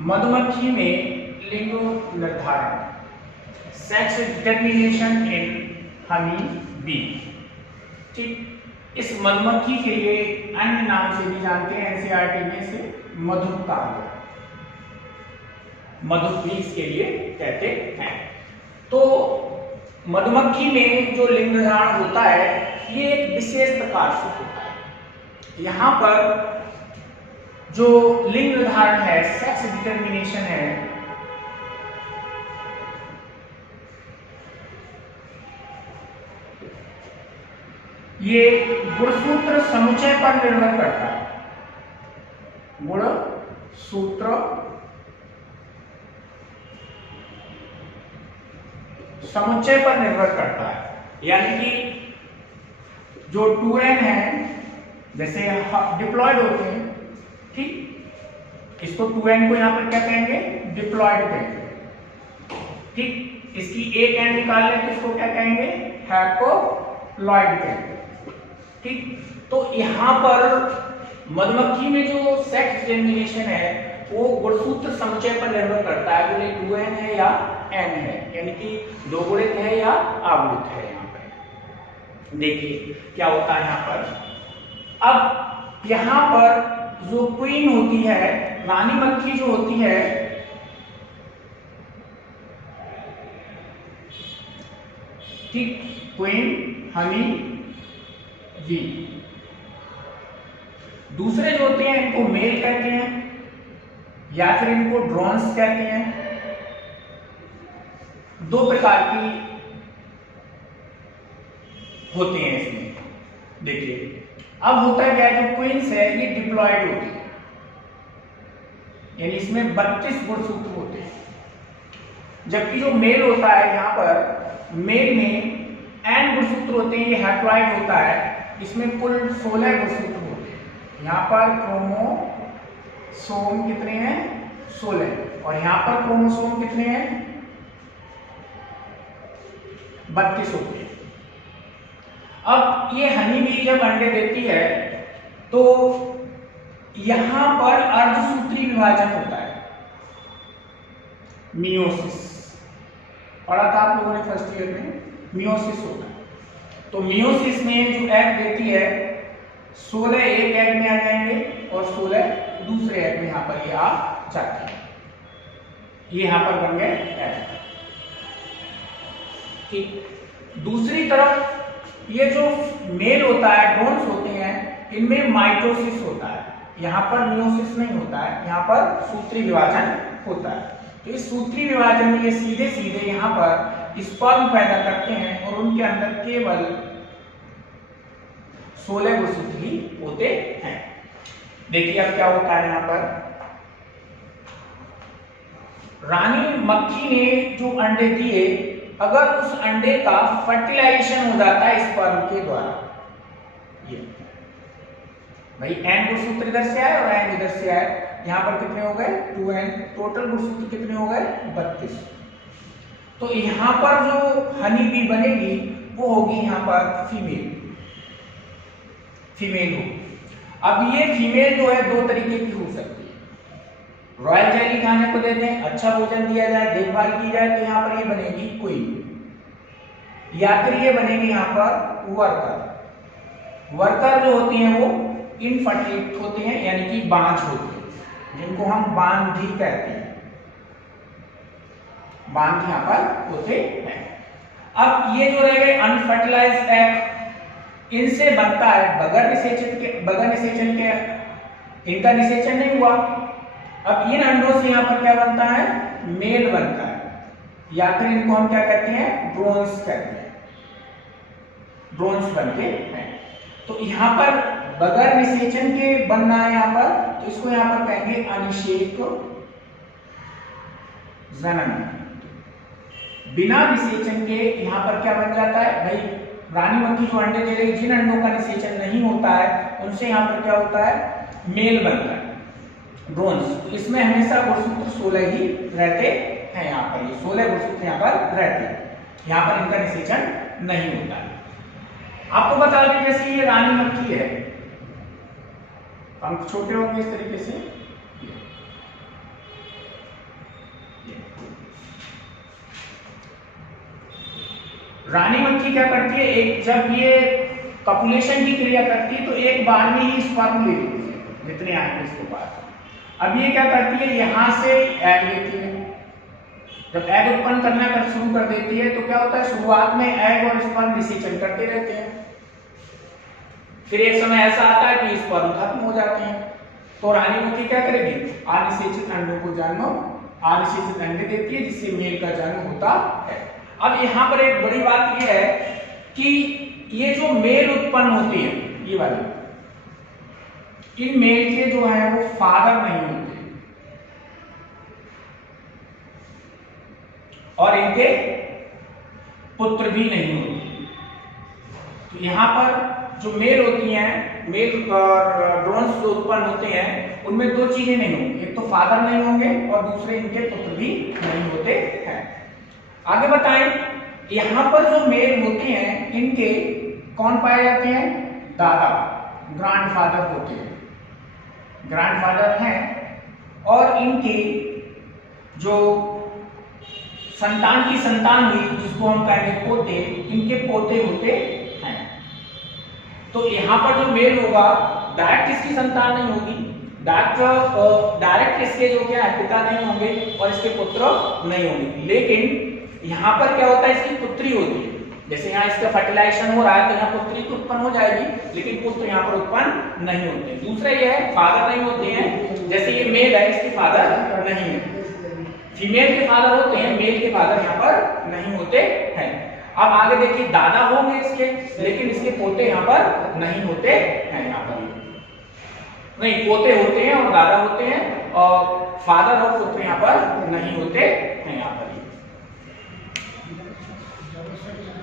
मधुमक्खी में लिंग निर्धारण, sex determination in honey bee. ठीक, इस मधुमक्खी के लिए अन्य नाम से भी जानते हैं, एनसीईआरटी में से मधुप कहा गया, मधुप भी इसके लिए कहते हैं। तो मधुमक्खी में जो लिंग निर्धारण होता है ये एक विशेष प्रकार से होता है। यहाँ पर जो लिंग निर्धारण है, सेक्स डिटर्मिनेशन है, ये गुणसूत्र समुच्चय पर निर्भर करता है। गुणसूत्र समुच्चय पर निर्भर करता है, यानी कि जो 2n है, जैसे डिप्लॉयड होते हैं, ठीक, इसको 2n को यहां पर क्या कहेंगे, डिप्लॉयड कहेंगे। ठीक, इसकी एक n निकाल लें तो इसको क्या कहेंगे, हैप्लॉयड कहेंगे। ठीक, तो यहां पर मधुमक्खी में जो सेक्स डिटर्मिनेशन है वो गुणसूत्र समुच्चय पर निर्भर करता है, बोले 2n है या n है, यानी कि दो गुणित है या आवृत है। यहाँ पर देखिए क्या होता है यहाँ पर। अब यहाँ पर जो क्वीन होती है, रानी मक्खी जो होती है, ठीक, क्वीन, हनी बी। दूसरे जो होते हैं इनको मेल कहते हैं या फिर इनको ड्रोन्स कहते हैं। दो प्रकार की होते हैं इसमें। देखिए अब होता है क्या, जो क्वींस है ये डिप्लॉयड होती है, यानी इसमें 32 गुणसूत्र होते हैं, जबकि जो मेल होता है यहाँ पर मेल में n गुणसूत्र होते हैं, ये हैप्लॉयड होता है, इसमें कुल 16 गुणसूत्र होते हैं। यहाँ पर क्रोमोसोम कितने हैं, 16, और यहाँ पर क्रोमोसोम कितने हैं, 32 होते हैं। अब ये हनी बी जब अंडे देती है तो यहां पर अर्धसूत्री विभाजन होता है, मियोसिस, पढ़ा था आप लोगों ने फर्स्ट ईयर में, मियोसिस होता है। तो मियोसिस में जो एग देती है 16 एक एग में आ जाएंगे और 16 दूसरे एग में यहां पर ये आ जाते हैं, ये यहां पर बन गए एग। ठीक, दूसरी तरफ ये जो मेल होता है, ड्रोन्स होते हैं, इनमें माइटोसिस होता है, यहाँ पर मियोसिस नहीं होता है, यहाँ पर सूत्री विभाजन होता है। तो इस सूत्री विभाजन में ये सीधे सीधे यहाँ पर स्पर्म पैदा करते हैं और उनके अंदर केवल 16 गुणसूत्र ही होते हैं। देखिए अब क्या होता है यहाँ पर, रानी मक्खी ने जो अंडे दिए, अगर उस अंडे का फर्टिलाइजेशन हो जाता है स्पर्म के द्वारा, ये भाई n गुणसूत्र इधर से आए और n इधर से आए, यहां पर कितने हो गए, 2n, टोटल गुणसूत्र कितने हो गए, 32। तो यहां पर जो हनी बी बनेगी वो होगी यहां पर फीमेल होगी। अब ये फीमेल जो है दो तरीके की हो सकती है, रॉयल जेली खाने को दे दें, अच्छा भोजन दिया जाए, देखभाल की जाए, तो यहाँ पर ये बनेगी क्वीन, या फिर ये बनेगी यहाँ पर वर्कर। वर्कर जो होती हैं वो इनफर्टिल होते हैं, यानी कि बांझ होते हैं, जिनको हम बांझी कहते हैं, बांझ यहाँ पर होते हैं। अब ये जो रह गए अनफर्टिलाइज्ड एग, इनसे बनता है बगैर निषेचन के, इनका निषेचन नहीं हुआ। अब इन अंडों से यहाँ पर क्या बनता है, मेल बनता है, या फिर इनको हम क्या कहते हैं, ड्रोन्स कहते हैं, ड्रोन्स बनते हैं। तो यहाँ पर बगैर निषेचन के बनना है यहाँ पर, तो इसको यहाँ पर कहेंगे अनिषेक जनन। बिना निषेचन के यहाँ पर क्या बन जाता है, भाई रानी मक्खी जो अंडे दे रही, जिन अंडों का निषेचन नहीं होता है उनसे यहाँ पर क्या होता है, मेल बनता है, ड्रोन्स। इसमें हमेशा गुणसूत्र 16 ही रहते हैं, यहाँ पर ये 16 गुणसूत्र यहाँ पर रहते हैं, यहाँ पर इनका निषेचन नहीं होता है। आपको बता दें जैसे ये रानी मक्खी है, पंख छोटे होंगे इस तरीके से। रानी मक्खी क्या करती है, एक जब ये कपुलेशन की क्रिया करती है तो एक बार में ही स्पर्म ले लेती है जितने आएंगे इसके पास। अब ये क्या करती है, यहां से एग लेती है। जब एग उत्पन्न करना कर शुरू कर देती है तो क्या होता है, शुरुआत में एग और स्पर्म निषेचन करते रहते हैं, फिर एक समय ऐसा आता है कि स्पर्म खत्म हो जाते हैं। तो रानी मक्खी क्या करेगी, अनिषेचित अंडों को जन्म, अनिषेचित अंडे देती है जिससे मेल का जन्म होता है। अब यहाँ पर एक बड़ी बात यह है कि ये जो मेल उत्पन्न होती है, ये वाले, इन मेल के जो है वो फादर नहीं होते और इनके पुत्र भी नहीं होते। तो यहाँ पर जो मेल होती हैं, मेल ड्रोन्स जो उत्पन्न होते हैं उनमें दो चीजें नहीं होंगी, एक तो फादर नहीं होंगे और दूसरे इनके पुत्र भी नहीं होते हैं। आगे बताएं, यहां पर जो मेल होते हैं इनके कौन पाए जाते हैं, दादा, ग्रैंडफादर होते हैं, ग्रैंडफादर हैं। और इनके जो संतान की संतान हुई जिसको हम कहेंगे पोते, इनके पोते होते हैं। तो यहां पर जो मेल होगा डायरेक्ट इसकी संतान नहीं होगी, डायरेक्ट इसके जो क्या है पिता नहीं होंगे और इसके पुत्र नहीं होंगे, लेकिन यहाँ पर क्या होता है, इसकी पुत्री होती है। जैसे यहाँ इसका फर्टिलाइजेशन हो रहा है तो यहाँ पुत्री उत्पन्न हो जाएगी, लेकिन पुत्र यहाँ पर उत्पन्न नहीं होते। दूसरा ये है फादर नहीं होते हैं, जैसे ये मेल है इसके फादर नहीं है, फीमेल के फादर होते हैं, मेल के फादर यहाँ पर नहीं होते हैं। अब आगे देखिए, दादा होंगे इसके, लेकिन इसके पोते यहाँ पर नहीं होते हैं, यहाँ पर नहीं, पोते होते हैं और दादा होते हैं और फादर और पुत्र यहाँ पर नहीं होते हैं यहाँ पर।